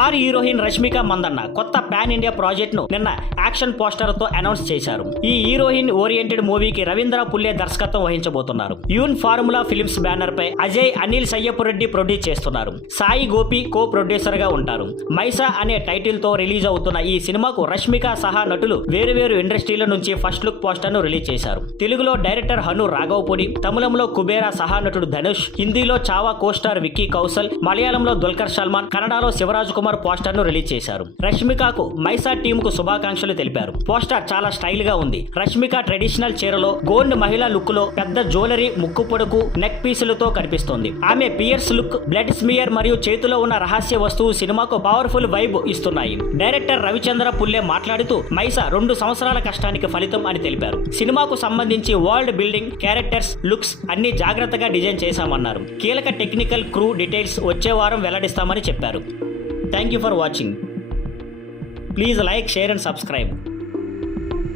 Star heroine Rashmika Mandanna కొత్త pan India project ను నిన్న యాక్షన్ పోస్టర్ తో అనౌన్స్ చేశారు. ఈ హీరోయిన్ ఓరియంటెడ్ మూవీకి రవీంద్ర పుల్లే దర్శకత్వం వహించబోతున్నారు. యూన్ ఫార్ములా ఫిలిమ్స్ బ్యానర్ పై అజయ్ అనిల్ సయ్యపురెడ్డి ప్రొడ్యూస్ చేస్తున్నారు. సాయి గోపి కో ప్రొడ్యూసర్ గా ఉంటారు. మైసా అనే టైటిల్ తో రిలీజ్ అవుతున్న ఈ సినిమాకు రష్మిక సహా నటులు వేరు ఇండస్ట్రీల నుంచి ఫస్ట్ లుక్ పోస్టర్ ను రిలీజ్ చేశారు. తెలుగులో డైరెక్టర్ హను రాఘవపూడి, తమిళంలో కుబేరా సహా నటుడు ధనుష్, హిందీలో చావా కోస్టార్ విక్కీ కౌశల్, మలయాళంలో దుల్కర్ సల్మాన్, కన్నడలో శివరాజ్ కుమార్ పోస్టర్ ను రిలీజ్ చేశారు. రష్మికకు మైసా టీమ్ కు శుభాకాంక్షలు తెలిపారు. పోస్టర్ చాలా స్టైల్ గా ఉంది. రష్మిక ట్రెడిషనల్ చీరలో గోల్డ్ మహిళా లుక్ లో పెద్ద జ్యువెలరీ, ముక్కు పొడుకు, నెక్ పీసులతో కనిపిస్తోంది. ఆమె పియర్స్ లుక్, బ్లడ్ స్మియర్ మరియు చేతిలో ఉన్న రహస్య వస్తువు సినిమాకు పవర్ఫుల్ వైబ్ ఇస్తున్నాయి. డైరెక్టర్ రవిచంద్ర పుల్లే మాట్లాడుతూ మైసా 2 సంవత్సరాల కష్టానికి ఫలితం అని తెలిపారు. సినిమాకు సంబంధించి వరల్డ్ బిల్డింగ్, క్యారెక్టర్స్, లుక్స్ అన్ని జాగ్రత్తగా డిజైన్ చేశామన్నారు. కీలక టెక్నికల్ క్రూ డీటెయిల్స్ వచ్చే వారం వెల్లడిస్తామని చెప్పారు. Thank you for watching. Please like, share and subscribe.